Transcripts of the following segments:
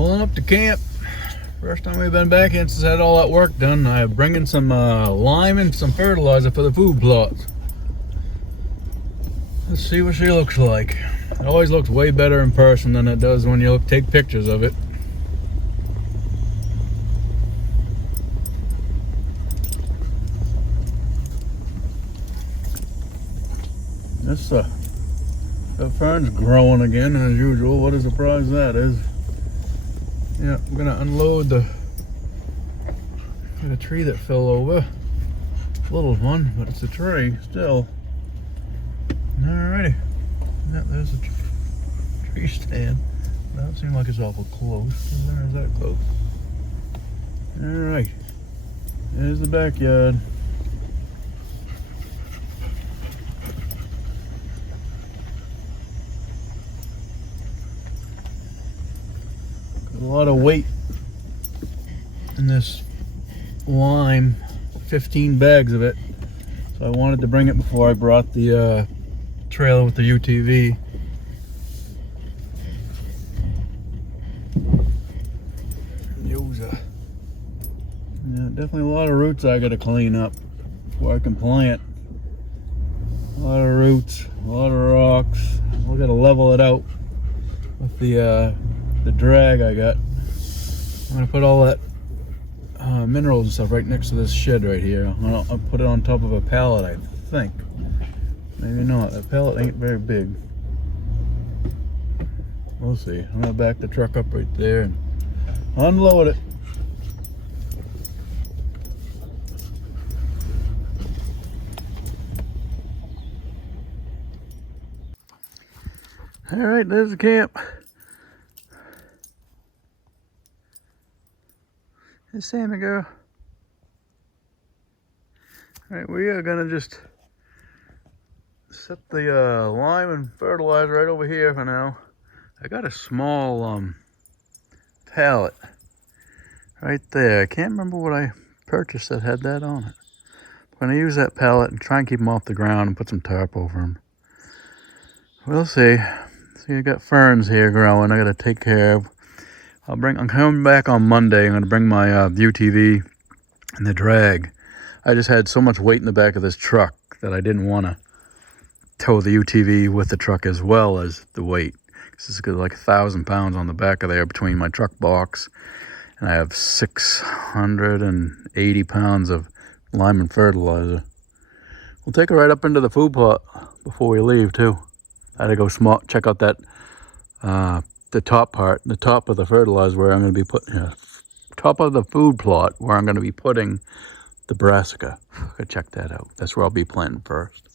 Pulling up to camp. First time we've been back in since I had all that work done. I'm bringing some lime and some fertilizer for the food plots. Let's see what she looks like. It always looks way better in person than it does when you take pictures of it. The fern's growing again as usual. What a surprise that is. Yeah, I'm gonna unload the tree that fell over. Little one, but it's a tree still. Alrighty. Yeah, there's a tree stand. That seems like it's awful close. There's that close. Alright. There's the backyard. A lot of weight in this lime, 15 bags of it. So I wanted to bring it before I brought the trailer with the UTV. Yeah, definitely a lot of roots I gotta clean up before I can plant. A lot of roots, a lot of rocks. I gotta level it out with the drag I got. I'm gonna put all that minerals and stuff right next to this shed right here. I'll put it on top of a pallet, I think. Maybe not. That pallet ain't very big. We'll see. I'm gonna back the truck up right there and unload it. All right, there's the camp. Hey, Sammy girl. All right, we are gonna just set the lime and fertilizer right over here for now. I got a small pallet right there. I can't remember what I purchased that had that on it. I'm gonna use that pallet and try and keep them off the ground and put some tarp over them. We'll see. See, I got ferns here growing I gotta take care of. I'm coming back on Monday. I'm gonna bring my UTV and the drag. I just had so much weight in the back of this truck that I didn't want to tow the UTV with the truck as well as the weight. This is like 1,000 pounds on the back of there between my truck box, and I have 680 pounds of lime and fertilizer. We'll take it right up into the food plot before we leave too. I had to go check out that the top part, the top of the fertilizer where I'm going to be putting, top of the food plot where I'm going to be putting the brassica. Go check that out. That's where I'll be planting first.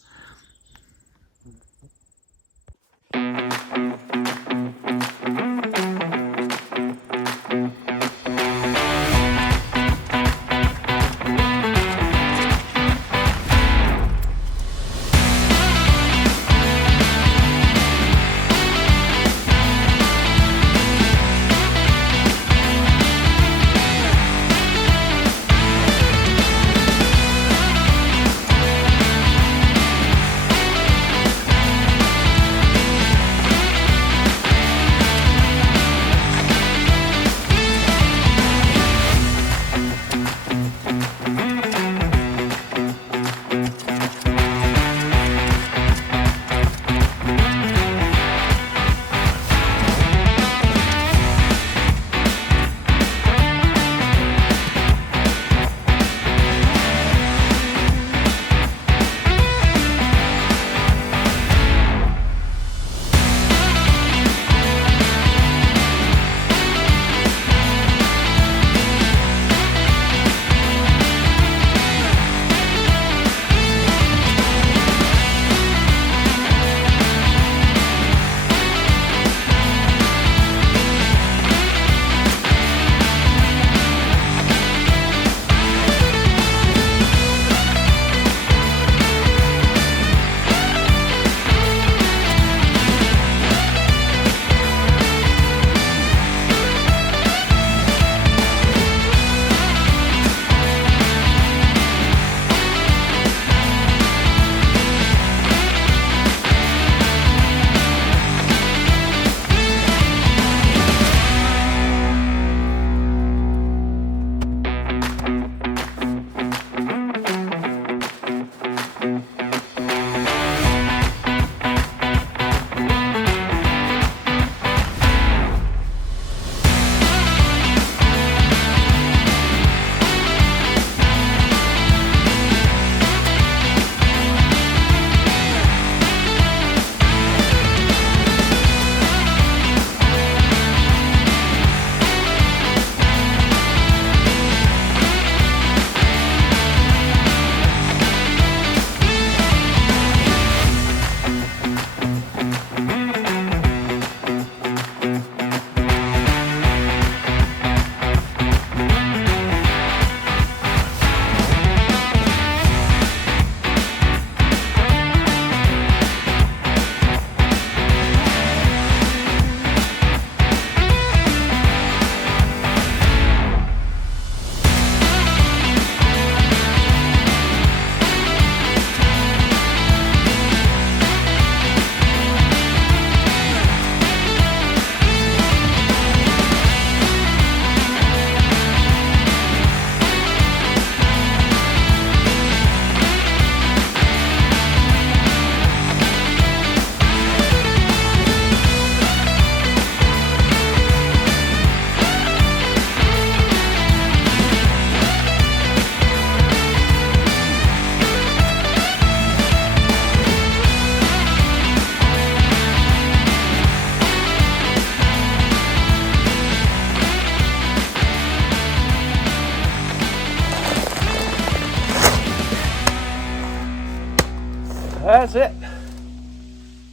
that's it.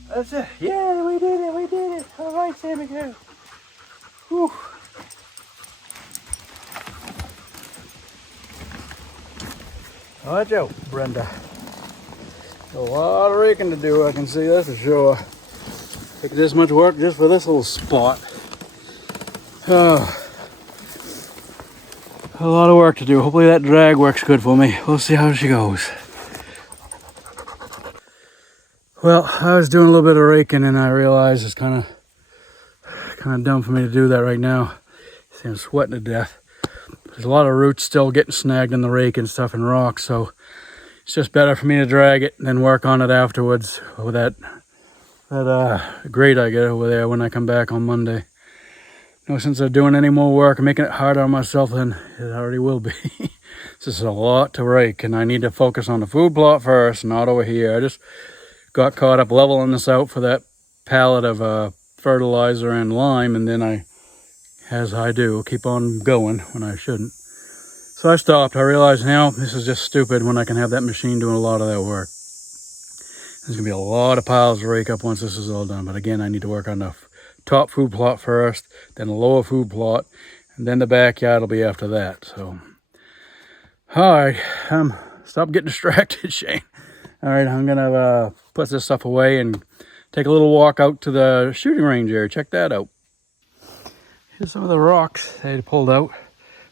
That's it. Yeah, we did it. We did it. All right, Sammy, go. Whew. Watch out, Brenda. A lot of raking to do, I can see that for sure. Take this much work just for this little spot. Oh. A lot of work to do. Hopefully that drag works good for me. We'll see how she goes. Well, I was doing a little bit of raking and I realized it's kind of dumb for me to do that right now. See, I'm sweating to death. There's a lot of roots still getting snagged in the rake and stuff and rocks, so it's just better for me to drag it and then work on it afterwards with that grate I get over there when I come back on Monday. No sense of doing any more work and making it harder on myself than it already will be. This is a lot to rake, and I need to focus on the food plot first, not over here. I just got caught up leveling this out for that pallet of fertilizer and lime, and then as I do, keep on going when I shouldn't. So I stopped. I realized now this is just stupid when I can have that machine doing a lot of that work. There's gonna be a lot of piles to rake up once this is all done. But again, I need to work on the top food plot first, then the lower food plot, and then the backyard will be after that. So, all right, stop getting distracted, Shane. All right, I'm gonna put this stuff away and take a little walk out to the shooting range area. Check that out. Here's some of the rocks they pulled out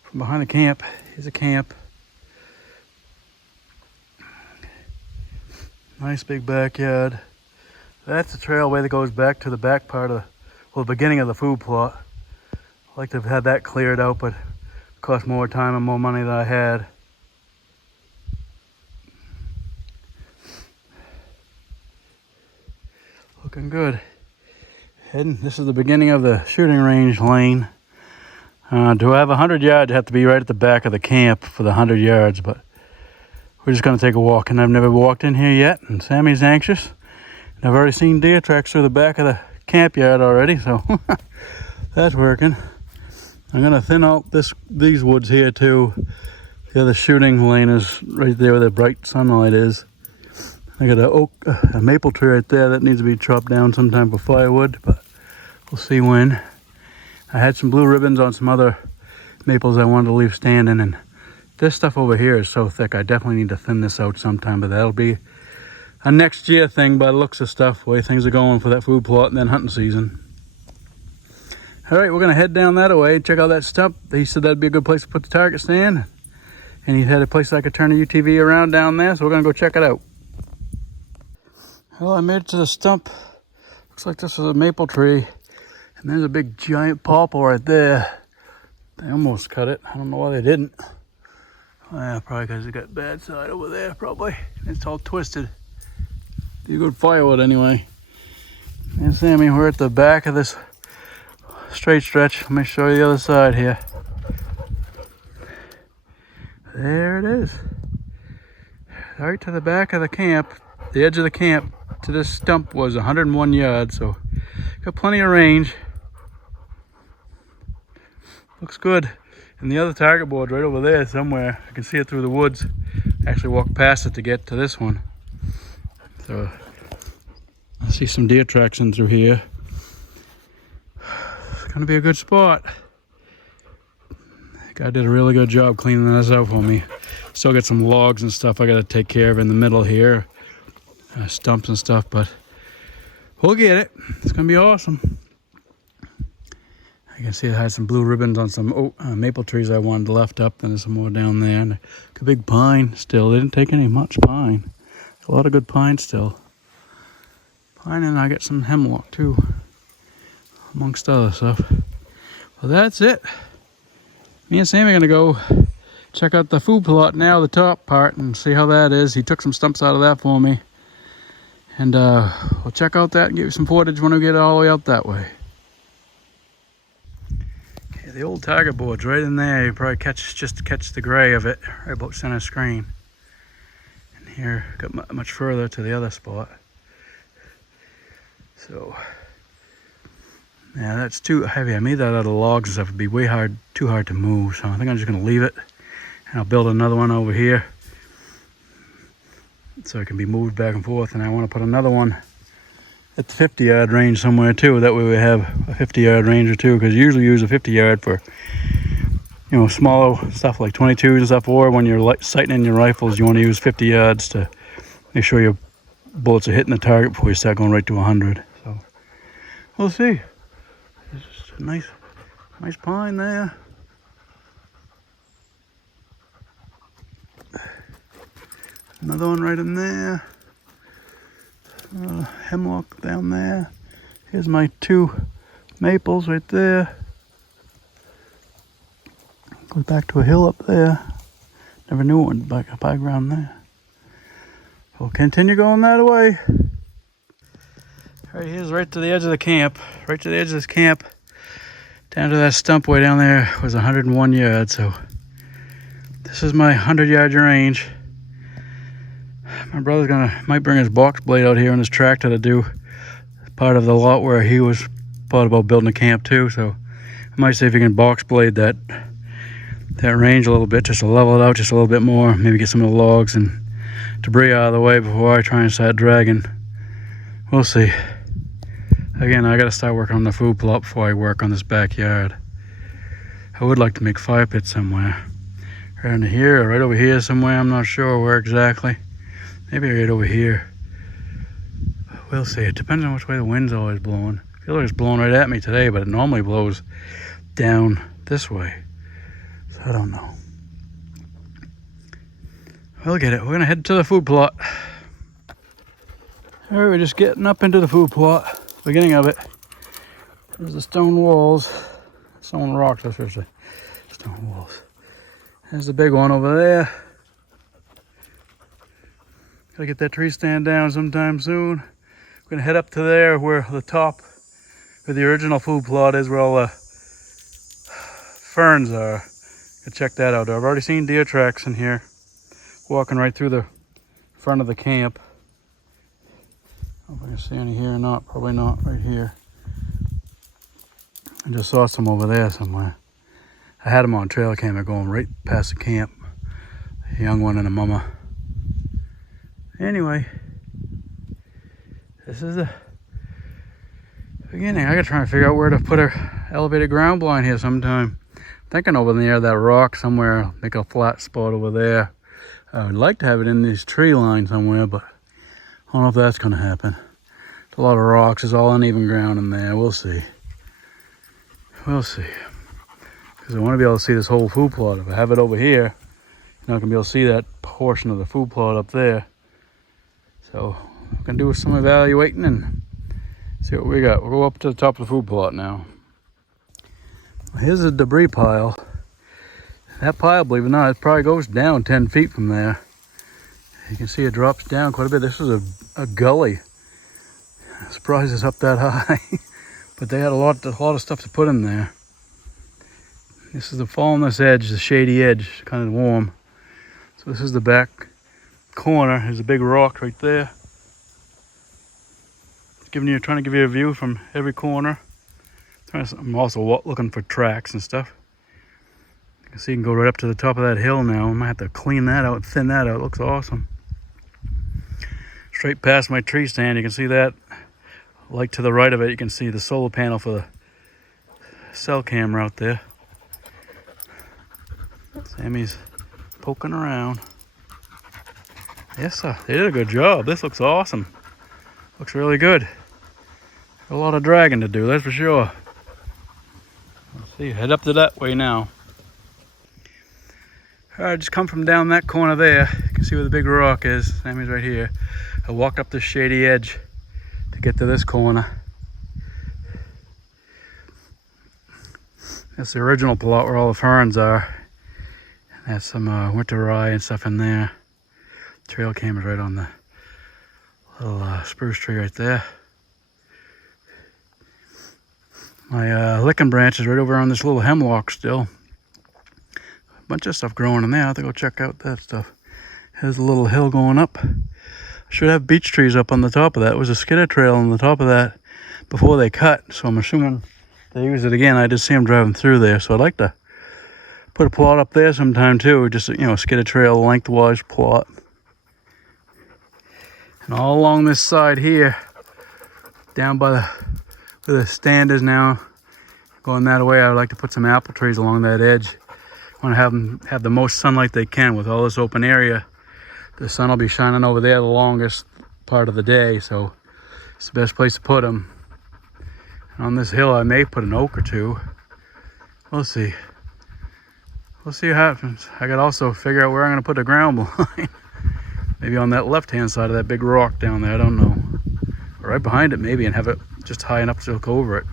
from behind the camp. Here's a camp. Nice big backyard. That's the trailway that goes back to the back part of the beginning of the food plot. I'd like to have had that cleared out, but it cost more time and more money than I had. Looking good. This is the beginning of the shooting range lane. To have 100 yards, you have to be right at the back of the camp for the 100 yards, but we're just going to take a walk, and I've never walked in here yet, and Sammy's anxious. And I've already seen deer tracks through the back of the camp yard already, so that's working. I'm going to thin out these woods here too. The other shooting lane is right there where the bright sunlight is. I got a maple tree right there that needs to be chopped down sometime for firewood, but we'll see when. I had some blue ribbons on some other maples I wanted to leave standing, and this stuff over here is so thick I definitely need to thin this out sometime, but that'll be a next year thing by the looks of stuff, the way things are going for that food plot and then hunting season. All right, we're gonna head down that way, check out that stump. He said that'd be a good place to put the target stand, and he had a place I could turn the UTV around down there, so we're gonna go check it out. Well, I made it to the stump. Looks like this was a maple tree, and there's a big giant popple right there. They almost cut it. I don't know why they didn't. Well, probably because it got bad side over there, probably. It's all twisted. Do good firewood anyway. And Sammy, we're at the back of this straight stretch. Let me show you the other side here. There it is. Right to the back of the camp, the edge of the camp to this stump was 101 yards, so got plenty of range. Looks good. And the other target board right over there somewhere. I can see it through the woods. I actually walked past it to get to this one. So I see some deer tracks in through here. It's gonna be a good spot. The guy did a really good job cleaning this out for me. Still got some logs and stuff I gotta take care of in the middle here. Stumps and stuff, but we'll get it. It's gonna be awesome. You can see I had some blue ribbons on some maple trees I wanted left up, and there's some more down there. And a big pine still. They didn't take any much pine. A lot of good pine still. Pine, and I got some hemlock too, amongst other stuff. Well, that's it. Me and Sammy are gonna go check out the food plot now, the top part, and see how that is. He took some stumps out of that for me. And we'll check out that and give you some footage when we get all the way out that way. Okay, the old target board's right in there. You probably just catch the gray of it, right about center screen. And here, got much further to the other spot. So, yeah, that's too heavy. I made that out of logs and stuff. It'd be too hard to move. So I think I'm just gonna leave it. And I'll build another one over here. so it can be moved back and forth. And I want to put another one at the 50-yard range somewhere too. That way we have a 50-yard range or two, because you usually use a 50-yard for, you know, smaller stuff like 22s and stuff, or when you're sighting in your rifles, you want to use 50 yards to make sure your bullets are hitting the target before you start going right to 100. So we'll see. There's just a nice pine there. Another one right in there. Hemlock down there. Here's my 2 maples right there. Goes back to a hill up there. Never knew one back ground there. We'll continue going that way. All right, here's right to the edge of the camp. Right to the edge of this camp. Down to that stump way down there was 101 yards. So this is my 100-yard range. My brother's might bring his box blade out here on his tractor to do part of the lot where he was thought about building a camp too. So I might see if he can box blade that range a little bit, just to level it out just a little bit more. Maybe get some of the logs and debris out of the way before I try and start dragging. We'll see. Again, I gotta start working on the food plot before I work on this backyard. I would like to make fire pits somewhere. Right under here or right over here somewhere, I'm not sure where exactly. Maybe right over here. We'll see. It depends on which way the wind's always blowing. I feel like it's blowing right at me today, but it normally blows down this way. So I don't know. We'll get it. We're gonna head to the food plot. All right, we're just getting up into the food plot. Beginning of it. There's the stone walls. Stone rocks, I should say. Stone walls. There's the big one over there. Gotta get that tree stand down sometime soon. We're gonna head up to there where the top, where the original food plot is, where all the ferns are. Go check that out. I've already seen deer tracks in here, walking right through the front of the camp. I don't know if I can see any here or not. Probably not right here. I just saw some over there somewhere. I had them on trail camera going right past the camp. A young one and a mama. Anyway, this is the beginning. I gotta try and figure out where to put a elevated ground blind here sometime. I'm thinking over near that rock somewhere, make a flat spot over there. I would like to have it in this tree line somewhere, but I don't know if that's gonna happen. There's a lot of rocks, there's all uneven ground in there. We'll see. We'll see. Because I want to be able to see this whole food plot. If I have it over here, you're not gonna be able to see that portion of the food plot up there. So I'm gonna do some evaluating and see what we got. We'll go up to the top of the food plot now. Here's a debris pile. That pile, believe it or not, it probably goes down 10 feet from there. You can see it drops down quite a bit. This was a gully. I'm surprised it's up that high. But they had a lot of stuff to put in there. This is the fall on this edge, the shady edge, kind of warm. So this is the back corner. There's a big rock right there. Trying to give you a view from every corner. I'm also looking for tracks and stuff. You can see you can go right up to the top of that hill now. I might have to clean that out, thin that out. It looks awesome. Straight past my tree stand, you can see that. Like to the right of it, you can see the solar panel for the cell camera out there. Sammy's poking around. Yes, sir. They did a good job. This looks awesome. Looks really good. A lot of dragging to do, that's for sure. Let's see, head up to that way now. Alright, just come from down that corner there. You can see where the big rock is. Sammy's right here. I walked up this shady edge to get to this corner. That's the original plot where all the ferns are. There's some winter rye and stuff in there. Trail camera's right on the little spruce tree right there. My licking branch is right over on this little hemlock still. A bunch of stuff growing in there. I have to go check out that stuff. Here's a little hill going up. I should have beech trees up on the top of that. It was a skidder trail on the top of that before they cut, so I'm assuming they use it again. I did see them driving through there, so I'd like to put a plot up there sometime too. Just, you know, skidder trail lengthwise plot. And all along this side here, down by where the stand is now, going that way, I would like to put some apple trees along that edge. I want to have them have the most sunlight they can with all this open area. The sun will be shining over there the longest part of the day, so it's the best place to put them. And on this hill, I may put an oak or two. We'll see. We'll see what happens. I got to also figure out where I'm going to put the ground blind. Maybe on that left-hand side of that big rock down there, I don't know. Or right behind it maybe, and have it just high enough to look over it.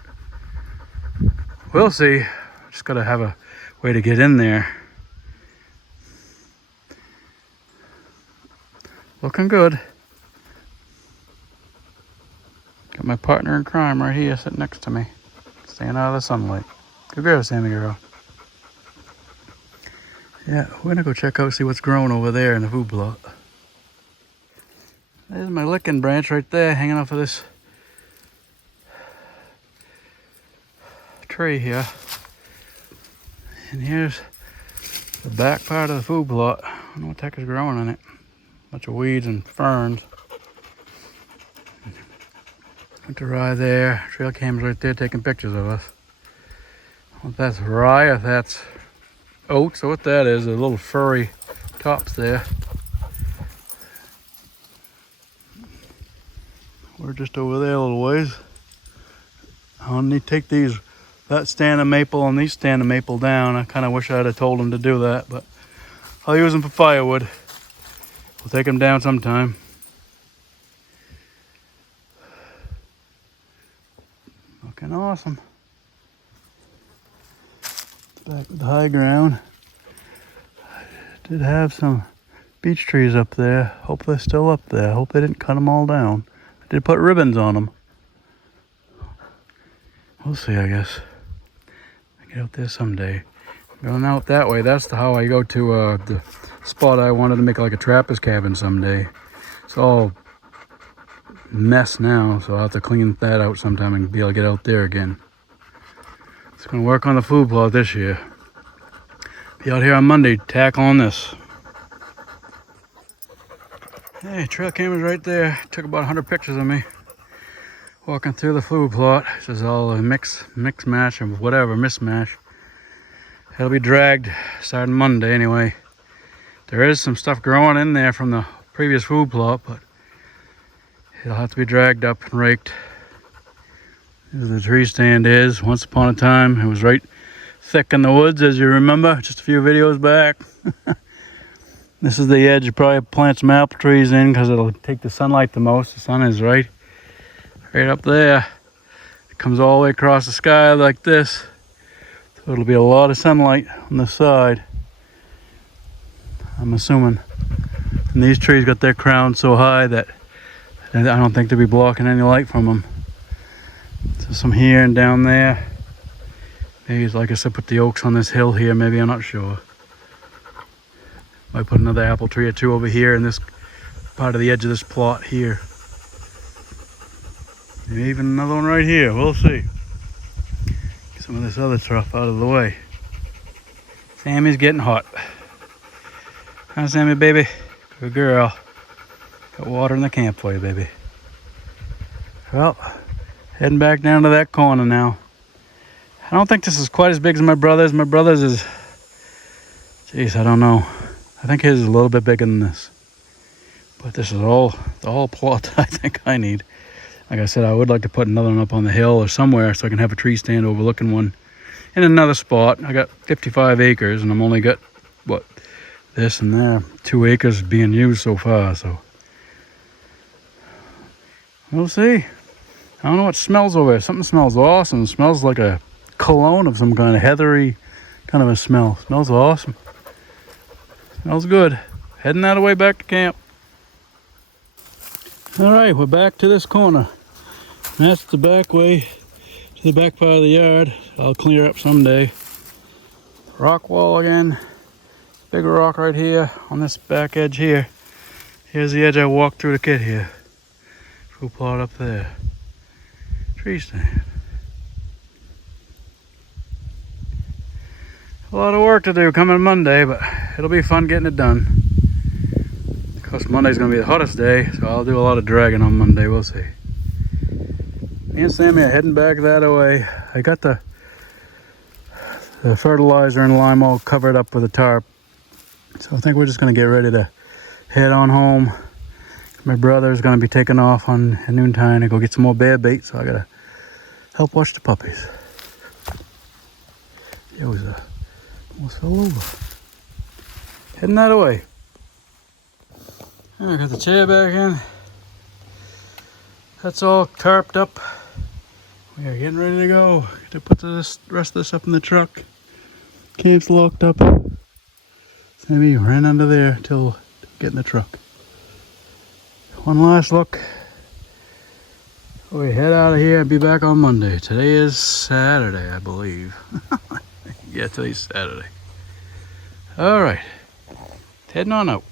We'll see. Just got to have a way to get in there. Looking good. Got my partner in crime right here sitting next to me, staying out of the sunlight. Good girl, Sammy girl. Yeah, we're gonna go check out, see what's growing over there in the food plot. There's my licking branch right there, hanging off of this tree here. And here's the back part of the food plot. I don't know what the heck is growing in it. Bunch of weeds and ferns. Went to rye there. Trail cam's right there taking pictures of us. I don't know if that's rye, if that's oats, or what that is. The little furry tops there. We're just over there a little ways. I'll need to take that stand of maple and these stand of maple down. I kind of wish I'd have told them to do that, but I'll use them for firewood. We'll take them down sometime. Looking awesome. Back with the high ground. I did have some beech trees up there. Hope they're still up there. Hope they didn't cut them all down. I did put ribbons on them. We'll see, I guess. I get out there someday. Going out that way, that's how I go to the spot I wanted to make like a trapper's cabin someday. It's all mess now, so I'll have to clean that out sometime and be able to get out there again. It's going to work on the food plot this year. Be out here on Monday, tackling this. Hey, trail camera's right there. Took about 100 pictures of me walking through the food plot. This is all a mix mash and whatever, mismatch. It'll be dragged starting Monday anyway. There is some stuff growing in there from the previous food plot, but it'll have to be dragged up and raked. This is the tree stand is. Once upon a time, it was right thick in the woods, as you remember, just a few videos back. This is the edge. You probably plant some apple trees in because it'll take the sunlight the most. The sun is right up there. It comes all the way across the sky like this. So it'll be a lot of sunlight on the side, I'm assuming. And these trees got their crowns so high that I don't think they'll be blocking any light from them. So some here and down there. Maybe, like I said, put the oaks on this hill here. Maybe, I'm not sure. Might put another apple tree or two over here in this part of the edge of this plot here. Maybe even another one right here. We'll see. Get some of this other stuff out of the way. Sammy's getting hot. Hi, Sammy, baby. Good girl. Got water in the camp for you, baby. Well, heading back down to that corner now. I don't think this is quite as big as my brother's. My brother's is, jeez, I don't know. I think his is a little bit bigger than this. But this is the whole plot I think I need. Like I said, I would like to put another one up on the hill or somewhere so I can have a tree stand overlooking one in another spot. I got 55 acres and I'm only got, what, this and there. 2 acres being used so far, so. We'll see. I don't know what smells over there. Something smells awesome. It smells like a cologne of some kind of heathery kind of a smell. Smells awesome. Smells good. Heading that way back to camp. All right, we're back to this corner. And that's the back way to the back part of the yard. I'll clear up someday. Rock wall again. Big rock right here on this back edge here. Here's the edge I walked through to get here. Food plot up there. Tree stand. A lot of work to do coming Monday, but it'll be fun getting it done. Cause Monday's gonna be the hottest day, so I'll do a lot of dragging on Monday. We'll see. Me and Sammy are heading back that way. I got the fertilizer and lime all covered up with a tarp, so I think we're just gonna get ready to head on home. My brother's gonna be taking off on noontime to go get some more bear bait, so I gotta help watch the puppies. It was almost fell over. Heading that way. I got the chair back in. That's all tarped up. We are getting ready to go. Got to put the rest of this up in the truck. Camp's locked up. Sammy ran under there till get in the truck. One last look. We head out of here and be back on Monday. Today is Saturday, I believe. Yeah, today's Saturday. All right, heading on out.